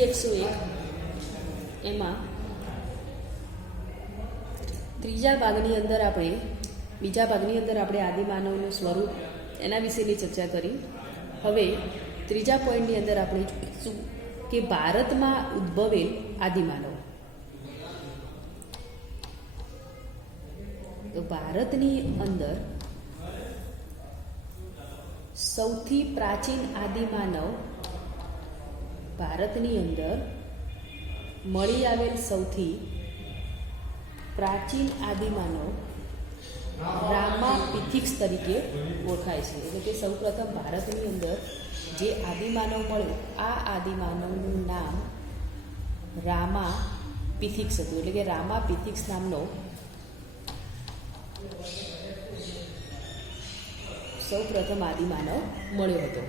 3D101 એમાં બીજા ભાગની અંદર આપણે આદિમાનવનું સ્વરૂપ એના વિશેની ચર્ચા કરી. હવે ત્રીજા પોઈન્ટની અંદર આપણે જોઈશું કે ભારતમાં ઉદ્ભવેલ આદિમાનવ. તો ભારતની અંદર સૌથી પ્રાચીન આદિમાનવ ભારતની અંદર મળી આવેલ સૌથી પ્રાચીન આદિમાનવ રામાપિથિક્સ તરીકે ઓળખાય છે. એટલે કે સૌપ્રથમ ભારતની અંદર જે આદિમાનવ મળ્યો આ આદિમાનવનું નામ રામાપિથિક્સ હતું. એટલે કે રામાપિથિક્સ નામનો સૌપ્રથમ આદિમાનવ મળ્યો હતો.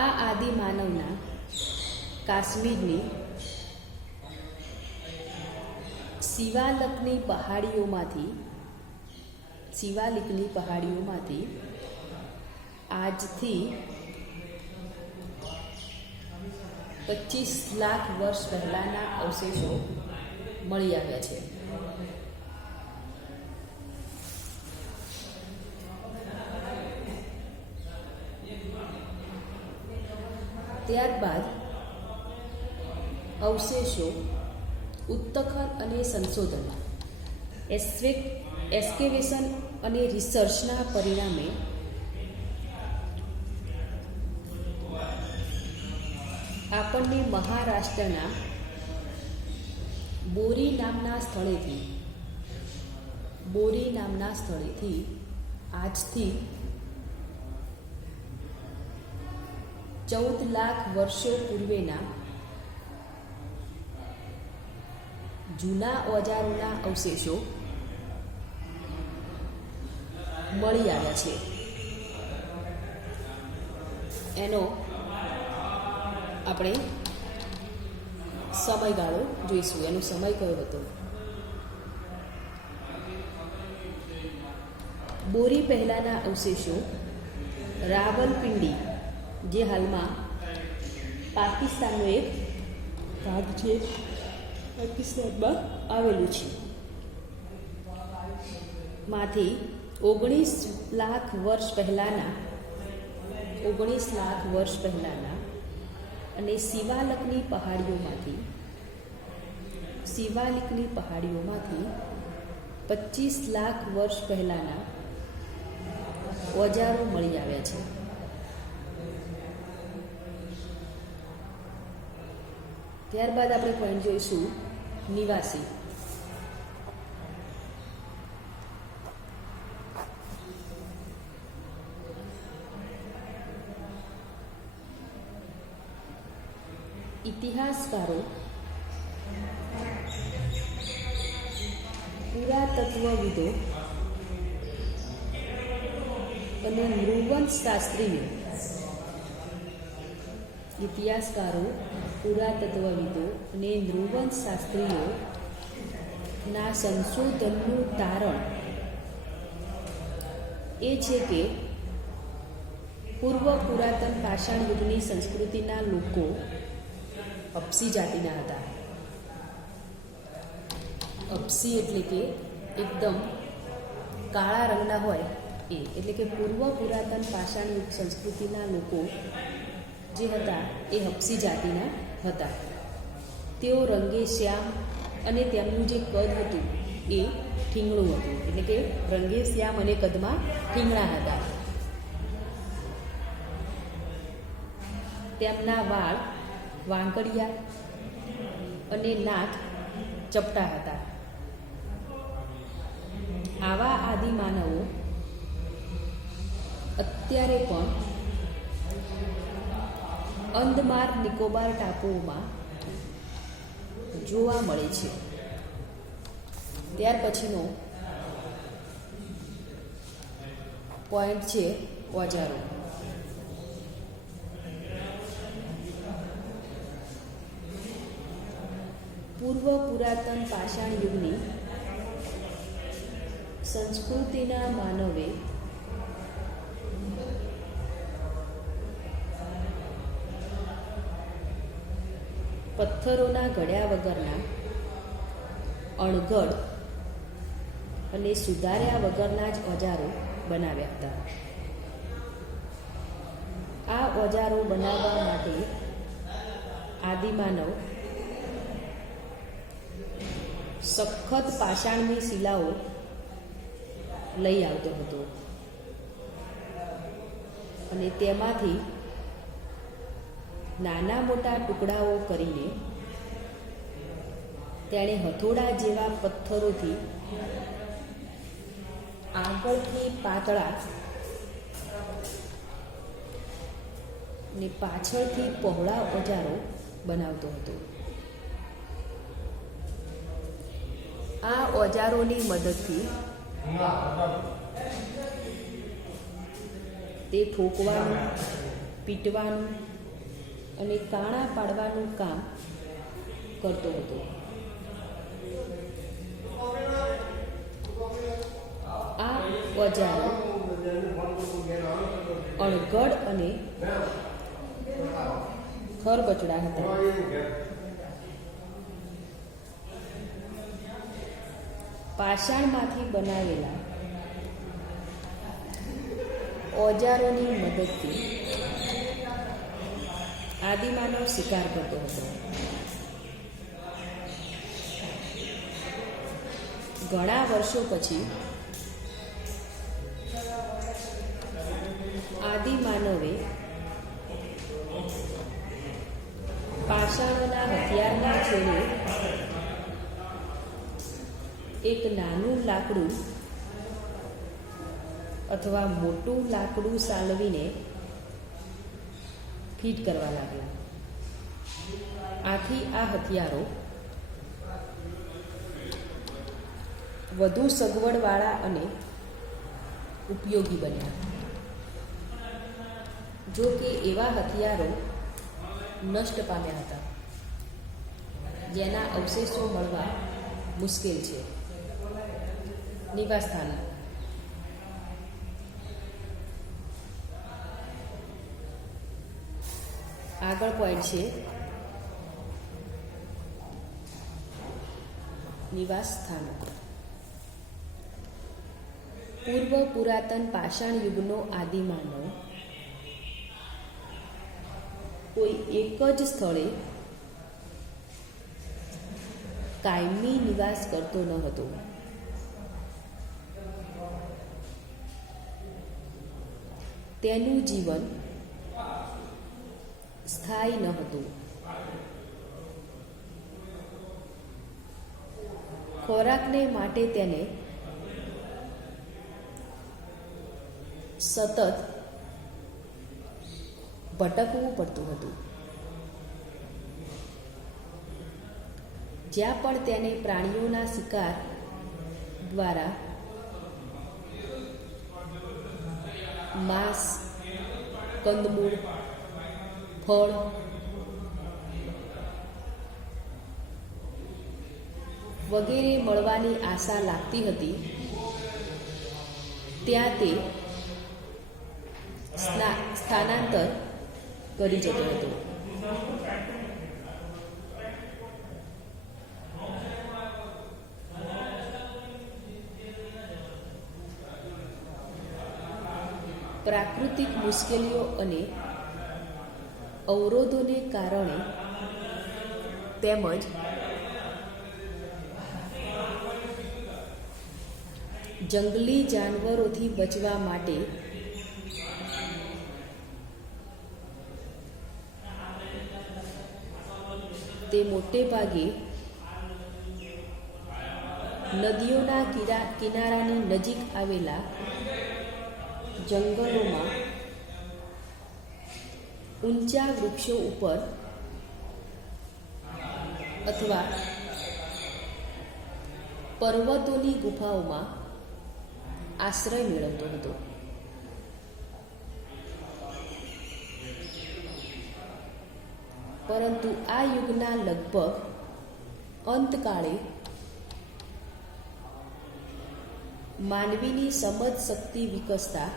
આ આદિમાનવના કાશ્મીરની શિવાલિકની પહાડીઓમાંથી આજથી 25 લાખ વર્ષ પહેલાના અવશેષો મળી આવ્યા છે. ત્યારબાદ અવશેષો ઉત્તખન અને સંશોધન એસ્કેવેશન અને રિસર્ચના પરિણામે આપણને મહારાષ્ટ્રના બોરી નામના સ્થળેથી આજથી 14 લાખ વર્ષો પૂર્વેના જૂના ઓજારોના અવશેષો મળી આવ્યા છે. એનો આપણે સમયગાળો જોઈશું. એનો સમય કયો હતો? બોરી પહેલાના અવશેષો રાવલપિંડી, જે હાલમાં પાકિસ્તાનનો એક ભાગ છે, પાકિસ્તાનમાં આવેલું છે, માંથી 19 લાખ વર્ષ પહેલાના અને શિવાલિકની પહાડીઓમાંથી 25 લાખ વર્ષ પહેલાના ઓજારો મળી આવ્યા છે. ત્યારબાદ આપણે પોઈન્ટ જોઈશું નિવાસી. ઇતિહાસકારો પુરાતત્વવિદો અને નૃવંશશાસ્ત્રીઓ ના સંશોધનનું તારણ એ છે કે પૂર્વ પુરાતન પાષાણ યુગની સંસ્કૃતિના લોકો અપસી જાતિના હતા. અપસી એટલે કે એકદમ કાળા રંગના હોય એ, એટલે કે પૂર્વ પુરાતન પાષાણ યુગ સંસ્કૃતિના લોકો જે હતા એ હપસી જાતિના હતા. તેઓ રંગે શ્યામ અને તેમનું જે કદ હતું એ ઠીંગણું હતું. એટલે કે રંગે શ્યામ અને કદમાં ઠીંગણા હતા. તેમના વાળ વાંકડિયા અને નાક ચપટા હતા. આવા આદિમાનવો અત્યારે પણ અંદમાન નિકોબાર ટાપુઓમાં જોવા મળે છે. ત્યાર પછીનો પોઈન્ટ છે ઓજારો. પૂર્વ પુરાતન પાષાણ યુગની સંસ્કૃતિના માનવે પથ્થરોના ઘડ્યા વગરના, અણઘડ અને સુધાર્યા વગરના જ ઓજારો બનાવ્યા હતા. આ ઓજારો બનાવવા માટે આદિમાનવ સખત પાષાણની શિલાઓ લઈ આવતો હતો અને તેમાંથી નાના મોટા ટુકડાઓ કરીને તેણે હથોડા જેવા પથ્થરોથી આગળથી પાતળા ને પાછળથી પહોળા ઓજારો બનાવતો હતો. આ ઓજારોની મદદથી તે ઠોકવાનું, પીટવાનું અને કાણા પાડવાનું કામ કરતો હતો. આ ઓજારો અણઘડ અને ખરબચડા હતા. પાષાણમાંથી બનાવેલા ઓજારોની મદદથી આદિમાનવ શિકાર કરતો હતો. ઘણા વર્ષો પછી આદિમાનવે પાષાણના હથિયારના છેડે એક નાનું લાકડું અથવા મોટું લાકડું સાલવીને ફીટ કરવા લાગ્યો. આથી આ હથિયારો વધુ સગવડવાળા અને ઉપયોગી બન્યા. જો કે એવા હથિયારો નષ્ટ પામ્યા હતા, જેના અવશેષો મળવા મુશ્કેલ છે. નિવાસસ્થાન. આગળ પોઈન્ટ છે નિવાસ સ્થાનો. પૂર્વ પુરાતન પાષાણ યુગનો આદિમાનવ કોઈ એક જ સ્થળે કાયમી નિવાસ કરતો ન હતો. તેનું જીવન સ્થાયી ન હતું. ખોરાકને માટે તેને સતત ભટકવું પડતું હતું. જ્યાં પણ તેને પ્રાણીઓના શિકાર દ્વારા માંસ, કંદમૂળ, ફળ વગેરે મળવાની આશા લાગતી હતી, ત્યાં તે સ્થાનાંતર કરી જતો હતો. પ્રાકૃતિક મુશ્કેલીઓ અને અવરોધોને કારણે તેમજ જંગલી જાનવરોથી બચવા માટે તે મોટે ભાગે નદીઓના કિનારાની નજીક આવેલા જંગલોમાં ઊંચા વૃક્ષો ઉપર અથવા પર્વતોની ગુફાઓમાં આશ્રય મેળવતો હતો. પરંતુ આ યુગના લગભગ અંતકાળે માનવીની સમજ શક્તિ વિકસતા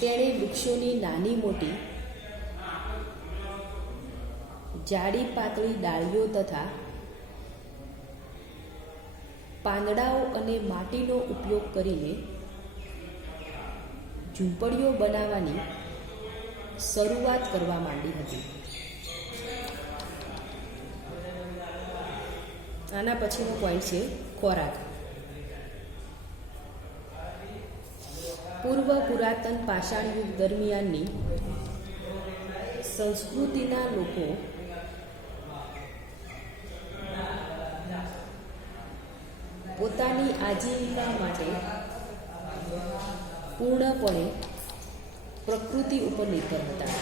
તેણે વૃક્ષોની નાની મોટી જાડી પાતળી ડાળીઓ તથા પાંદડાઓ અને માટીનો ઉપયોગ કરીને ઝૂંપડીઓ બનાવવાની શરૂઆત કરવા માંડી હતી. આના પછીનો પોઈન્ટ છે ખોરાક. પૂર્વ પુરાતન પાષાણ યુગ દરમિયાનની સંસ્કૃતિના લોકો પોતાની આજીવિકા માટે પૂર્ણપણે પ્રકૃતિ ઉપર નિર્ભર હતા.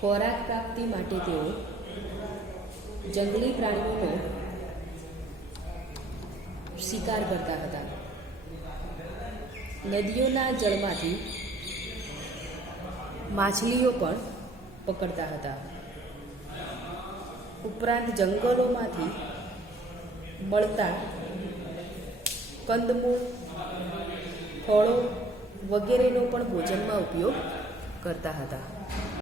ખોરાક પ્રાપ્તિ માટે તેઓ જંગલી પ્રાણીઓનો શિકાર કરતા હતા. નદીઓના જળમાંથી માછલીઓ પણ પકડતા હતા. ઉપરાંત જંગલોમાંથી મળતા કંદમૂળ, ફળો વગેરેનો પણ ભોજનમાં ઉપયોગ કરતા હતા.